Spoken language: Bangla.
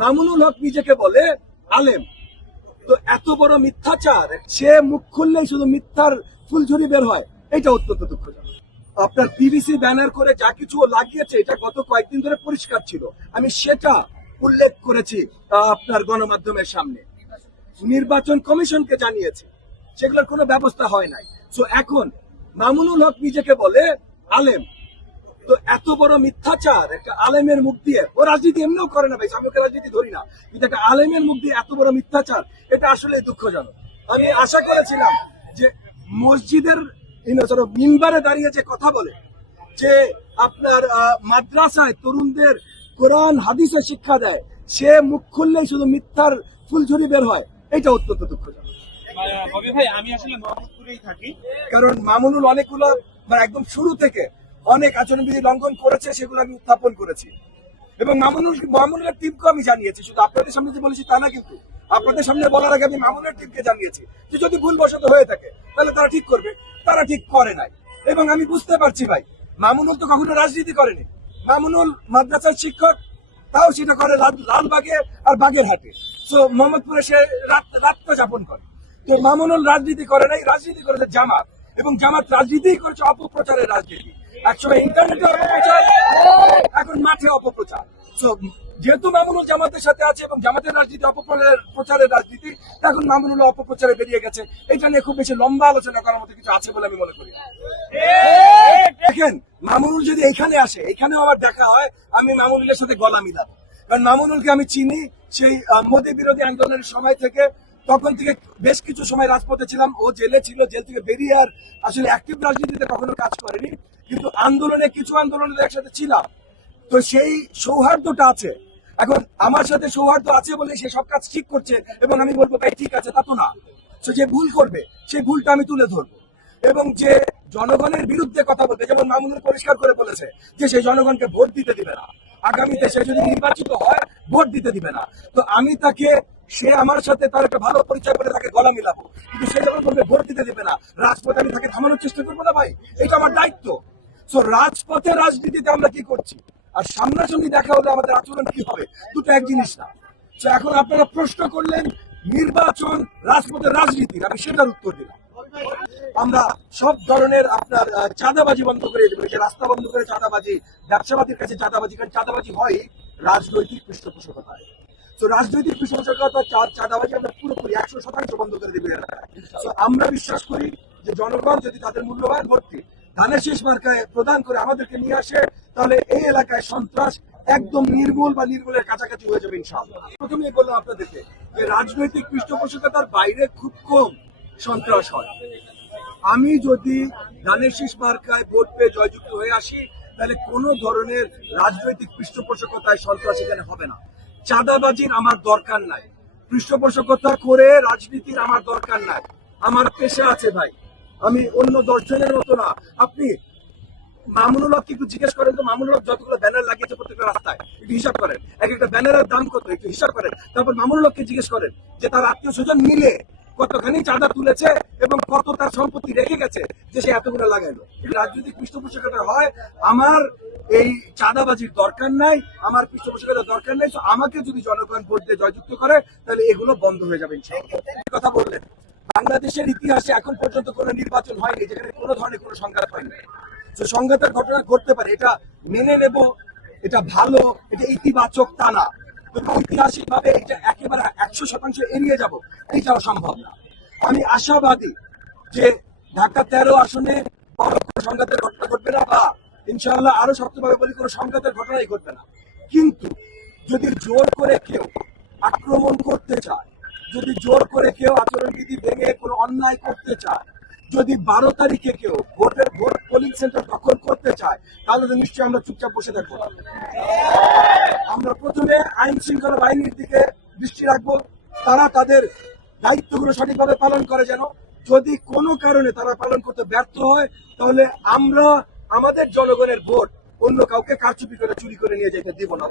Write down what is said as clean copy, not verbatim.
মামুনুল হক নিজেকে বলে আলেম, তো এত বড় মিথ্যাচার, সে মুখ খুললেই শুধু মিথ্যার ফুলঝুরি বের হয়, এটা অত্যন্ত দুঃখজনক। আপনার পিভিসি ব্যানার করে যা কিছু লাগিয়েছে এটা গত কয়েকদিন ধরে পরিষ্কার ছিল, আমি সেটা উল্লেখ করেছি আপনার গণমাধ্যমের সামনে, নির্বাচন কমিশনকে জানিয়েছি, সেগুলোর কোনো ব্যবস্থা হয় নাই। তো এখন মামুনুল হক নিজেকে বলে আলেম, তো এত বড় মিথ্যাচার একটা আলেমের মুখ দিয়ে, ও রাজনীতি এমনিও করে না ভাই, আমি ওকে রাজনীতি ধরি না, কিন্তু একটা আলেমের মুখ দিয়ে এত বড় মিথ্যাচার, এটা আসলে দুঃখজনক। আমি আশা করেছিলাম যে মসজিদের মিম্বারে দাঁড়িয়ে যে কথা বলে, যে আপনার মাদ্রাসায় তরুণদের কোরআন হাদিসের শিক্ষা দেয়, সে মুখ খুললেই শুধু মিথ্যার ফুলঝুরি বের হয়, এটা অত্যন্ত দুঃখজনক। ভাই আমি আসলে মোহাম্মদপুরেই থাকি। কারণ মামুনুল অনেকগুলো একদম শুরু থেকে অনেক আচরণবিধি লঙ্ঘন করেছে, সেগুলো আমি উত্থাপন করেছি এবং মামুনুলের টিমকে আমি জানিয়েছি, শুধু আপনাদের সামনে যে বলেছি তা না, কিন্তু আপনাদের সামনে বলার আগে আমি মামুনুলের টিমকে জানিয়েছি যে যদি ভুলবশত হয়ে থাকে তাহলে তারা ঠিক করবে, তারা ঠিক করে নাই। এবং আমি বুঝতে পারছি ভাই, মামুনুল তো কখনো রাজনীতি করেনি, মামুনুল মাদ্রাসার শিক্ষক, তাও সেটা করে লালবাগে আর বাগেরহাটে, তো মোহাম্মদপুরে সে রাত্র যাপন করে। তো মামুনুল রাজনীতি করে নাই, রাজনীতি করেছে জামাত, এবং জামাত রাজনীতি করেছে অপপ্রচারের রাজনীতি, একসময় ইন্টারনেটে অপপ্রচার, এখন মাঠে অপপ্রচার। তো যেহেতু মামুনুল জামাতের সাথে আছে এবং জামাতের রাজনীতি অপপ্রচারের রাজনীতি, এখন মামুনুল অপপ্রচারে বেরিয়ে গেছে, এটা নিয়ে খুব বেশি লম্বা আলোচনা করার মতো কিছু আছে বলে আমি মনে করি। দেখেন, মামুনুল যদি এখানে আসে, এখানেও আমার দেখা হয়, আমি মামুনুলের সাথে গলা মিলাবো, কারণ মামুনুলকে আমি চিনি সেই মোদী বিরোধী আন্দোলনের সময় থেকে, তখন থেকে বেশ কিছু সময় রাজপথে ছিলাম, ও জেলে ছিল, জেল থেকে বেরিয়ে আর আসলে অ্যাক্টিভ রাজনীতিতে কখনো কাজ করেনি, কিন্তু আন্দোলনে কিছু আন্দোলনে একসাথে ছিলাম, তো সেই সৌহার্দ্যটা আছে। এখন আমার সাথে সৌহার্দ্য আছে বলে সে সব কাজ ঠিক করছে এবং আমি বলবো ভাই ঠিক আছে, তা তো না, সে যে ভুল করবে সেই ভুলটা আমি তুলে ধরবো, এবং যে জনগণের বিরুদ্ধে কথা বলবে, যেমন মামুনুল পরিষ্কার করে বলেছে যে সেই জনগণকে ভোট দিতে দিবে না, আগামীতে সে যদি নির্বাচিত হয় ভোট দিতে দিবে না, তো আমি তাকে, সে আমার সাথে তার একটা ভালো পরিচয় করে তাকে গলা মিলাবো, কিন্তু সে যখন বলবে ভোট দিতে দিবে না, রাজপথে আমি তাকে থামানোর চেষ্টা করবো না ভাই, এটা আমার দায়িত্ব। তো রাজপথে রাজনীতিতে আমরা কি করছি আর সামনাসামনি দেখা হলে আমাদের আচরণ কি হবে, দুটো এক জিনিস না। তো এখন আপনারা প্রশ্ন করলেন নির্বাচন রাজপথের রাজনীতির, আমি সেটার উত্তর দিলাম। আমরা সব ধরনের আপনার চাঁদাবাজি বন্ধ করে দেবো, যে রাস্তা বন্ধ করে চাঁদাবাজি, ব্যবসাবাদীর কাছে চাঁদাবাজি, কারণ চাঁদাবাজি হয় রাজনৈতিক পৃষ্ঠপোষকতায়। তো রাজনৈতিক পৃষ্ঠপোষকতা, চাঁদাবাজি আমরা পুরোপুরি 100% বন্ধ করে দেবে। আমরা বিশ্বাস করি যে জনগণ যদি তাদের মূল্যবান ভোটটি ধানের শেষ মার্কায় প্রদান করে আমাদেরকে নিয়ে আসে, তাহলে এই এলাকায় সন্ত্রাস একদম নির্মূল বা নির্মূলের কাছাকাছি হয়ে যাবে ইনশাআল্লাহ। প্রথমেই বললাম আপনাদেরকে যে রাজনৈতিক পৃষ্ঠপোষকতার বাইরে খুব কম সন্ত্রাস হয়। আমি যদি ধানের শীষ মার্কায় ভোট পেয়ে জয়যুক্ত হয়ে আসি, তাহলে কোনো ধরনের রাজনৈতিক পৃষ্ঠপোষকতায় সন্ত্রাস এখানে হবে না। চাঁদাবাজির আমার দরকার নাই, পৃষ্ঠপোষকতা করে রাজনীতির আমার দরকার নাই, আমার পেশা আছে ভাই, আমি অন্য 10 জনের মতো না। আপনি মামুনুল হককে একটু জিজ্ঞেস করেন তো, মামুনুল হক যতগুলো ব্যানার লাগিয়েছে প্রত্যেকটা রাস্তায়, একটু হিসাব করেন, এক একটা ব্যানারের দাম কত, একটু হিসাব করেন। তারপর মামুনুল হককে জিজ্ঞেস করেন যে তার আত্মীয় স্বজন মিলে কতখানি চাঁদা তুলেছে এবং কত তার সম্পত্তি রেখে গেছে যে সে এতগুলো লাগাইলো। রাজনৈতিক পৃষ্ঠপোষকতা হয়, আমার এই চাঁদাবাজির দরকার নাই, আমার পৃষ্ঠপোষকতার দরকার নেই। তো আমাকে যদি জনগণ ভোট দিয়ে জয়যুক্ত করে, তাহলে এগুলো বন্ধ হয়ে যাবে ইনশাআল্লাহ। কথা বললেন, বাংলাদেশের ইতিহাসে এখন পর্যন্ত কোনো নির্বাচন হয়নি যেখানে কোনো ধরনের কোনো সংঘাত হয়নি। তো সংঘাতের ঘটনা ঘটতে পারে, এটা মেনে নেব, এটা ভালো, এটা ইতিবাচক তা না, ঐতিহাসিক ভাবে এটা একেবারে 100% এড়িয়ে যাব, এইটাও সম্ভব না। আমি আশাবাদী যে ঢাকা 13 আসনে বড় কোনো সংঘাতের ঘটনা ঘটবে না, বা ইনশাআল্লাহ আরো শক্তভাবে বলি কোনো সংঘাতের ঘটনাই ঘটবে না। কিন্তু যদি জোর করে কেউ আক্রমণ করতে চায়, যদি জোর করে কেউ আচরণবিধি ভেঙে কোনো অন্যায় করতে চায়, যদি 12 তারিখে কেউ ভোট পোলিং সেন্টার দখল করতে চায়, তাহলে তো নিশ্চয়ই আমরা চুপচাপ বসে থাকবো। আমরা প্রথমে আইন শৃঙ্খলা বাহিনীর দিকে দৃষ্টি রাখবো, তারা তাদের দায়িত্বগুলো সঠিকভাবে পালন করে যেন। যদি কোনো কারণে তারা পালন করতে ব্যর্থ হয়, তাহলে আমরা আমাদের জনগণের ভোট অন্য কাউকে কারচুপি করে চুরি করে নিয়ে যেতে দিব না।